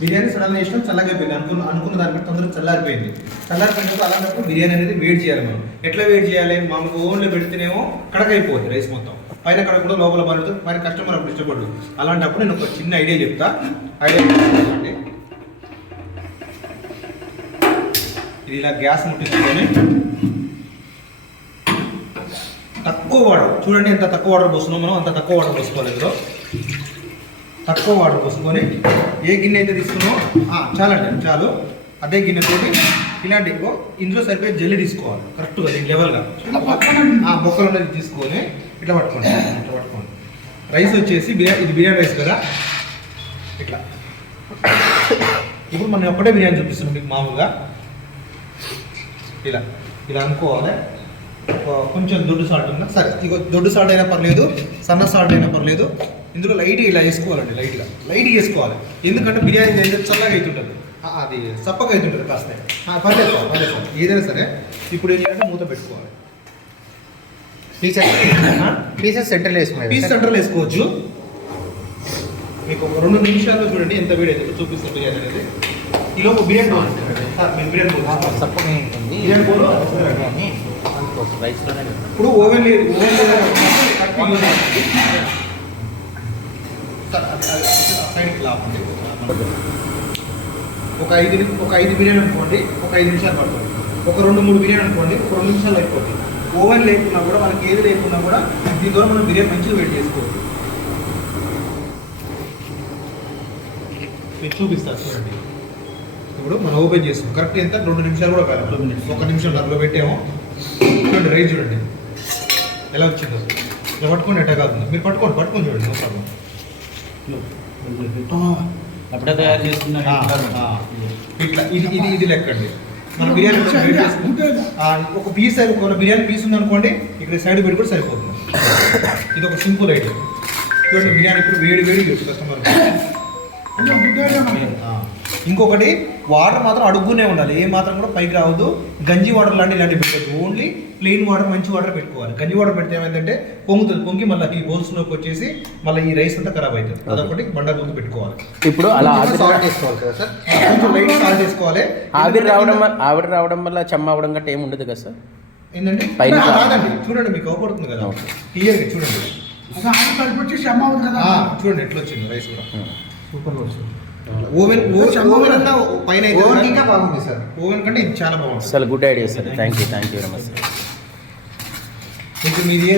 బిర్యానీ సడన్గా వేసినాం చల్లగైపోయింది, అనుకున్న దానికి తొందరగా చల్లారిపోయింది. చల్లారిపోయినప్పుడు అలాంటప్పుడు బిర్యానీ అనేది వేడి చేయాలి. మనం ఎట్లా వేడి చేయాలి? మామూలు ఓవెన్లో పెడితేనేమో కడకైపోతుంది రైస్ మొత్తం, పైన కడక కూడా లోపల పడుతుంది, మరి కస్టమర్ అప్పుడు ఇష్టపడు. అలాంటప్పుడు నేను ఒక చిన్న ఐడియా చెప్తా. ఐడియా చెప్పండి. ఇది ఇలా గ్యాస్ ముట్టించుకొని తక్కువ వాటర్, చూడండి ఎంత తక్కువ వాటర్ పోస్తున్నాం మనం, అంత తక్కువ వాటర్ పోసుకోవాలి. ఇందులో తక్కువ వాటర్ పోసుకొని ఏ గిన్నె అయితే తీసుకున్నామో చాలండి, చాలు. అదే గిన్నెతోటి ఇలాంటి ఇందులో సరిపోయే జల్లి తీసుకోవాలి కరెక్ట్గా దీని లెవెల్గా. బొక్కలు ఉన్నది తీసుకొని ఇట్లా పట్టుకోండి, ఇట్లా పట్టుకోండి. రైస్ వచ్చేసి ఇది బిర్యానీ రైస్ కదా, ఇట్లా. ఇప్పుడు మనం ఒక్కటే బిర్యానీ చూపిస్తున్నాం మీకు మామూలుగా. ఇలా ఇలా అనుకోవాలి. కొంచెం దొడ్డు సాల్ట్ ఉందా సరే, ఇక దొడ్డు సాల్ట్ అయినా పర్లేదు, సన్న సాల్ట్ అయినా పర్లేదు. ఇందులో లైట్గా ఇలా వేసుకోవాలండి, లైట్గా వేసుకోవాలి. ఎందుకంటే బిర్యానీ అయితే చల్లగా అవుతుంటుంది, అది చప్పగా అవుతుంటుంది కాస్త. పర్లేదు సార్ ఏదైనా సరే. ఇప్పుడు ఏం చేయాలంటే మూత పెట్టుకోవాలి. పీసెస్ సెంటర్లో వేసుకోవాలి, పీస్ సెంటర్లో వేసుకోవచ్చు. మీకు ఒక 2 నిమిషాల్లో చూడండి ఎంత వేడి అయితే చూపిస్తాను బిర్యానీ అనేది. ఈలోపు బిర్యానీ బిర్యానీ ఇప్పుడు ఓవెన్ ఒక 5 బిర్యానీ అనుకోండి, ఒక 5 నిమిషాలు పడుతుంది. ఒక 2-3 బిర్యానీ అనుకోండి, ఒక 2 నిమిషాలు అయిపోతుంది. ఓవెన్ లేకున్నా కూడా, మనకి ఏది లేకున్నా కూడా దీని ద్వారా మనం బిర్యానీ మంచిగా వెయిట్ చేసుకోవచ్చు. మీరు చూపిస్తారు చూడండి. ఇప్పుడు మనం ఓపెన్ చేస్తాం కరెక్ట్ ఎంత 2 నిమిషాలు కూడా కాదు, 1 నిమిషం నరలో పెట్టాము. చూడండి రైస్ చూడండి ఎలా వచ్చిందో. ఇలా పట్టుకోండి, ఎట్టా కాకుండా మీరు పట్టుకోండి చూడండి. అప్పుడే తయారు చేసుకున్నాను. ఇట్లా ఇది లెక్కండి. మనం బిర్యానీ వెయిట్ చేసుకుంటే ఒక పీస్ ఒక బిర్యానీ పీస్ ఉందనుకోండి, ఇక్కడ సైడ్ పెట్టి కూడా సరిపోతుంది. ఇది ఒక సింపుల్ ఐటమ్. చూడండి బిర్యానీ ఇప్పుడు వేడి కస్టమర్. ఇంకొకటి వాటర్ మాత్రం అడుగునే ఉండాలి, ఏ మాత్రం కూడా పైకి రావద్దు. గంజి వాటర్ ఇలాంటివి పెట్టద్దు, ఓన్లీ ప్లెయిన్ వాటర్, మంచి వాటర్ పెట్టుకోవాలి. గంజి వాటర్ పెడితే ఏమైందంటే పొంగి మళ్ళీ ఈ బౌల్స్లోకి వచ్చేసి మళ్ళీ ఈ రైస్ అంతా ఖరాబ్ అవుతుంది. అదొకటి బండ ముందు పెట్టుకోవాలి. ఇప్పుడు అలా సాల్ట్ వేసుకోవాలి కదా సార్, కొంచెం లైట్ సాల్ట్ వేసుకోవాలి. ఆవిరి రావడం వల్ల చెమ్మ అవ్వడం గట్రా ఏమి ఉండదు కదా సార్? ఏంటంటే రాదండి, చూడండి మీకు అవపడుతుంది కదా క్లియర్గా. చూడండి చూడండి ఎట్లా వచ్చింది రైస్ కూడా సూపర్గా వచ్చింది. ఓవెన్ అంతా పైన ఇంకా బాగుంది సార్, ఓవెన్ కంటే ఇది చాలా బాగుంది. చాలా good idea sir, thank you very much sir. మీది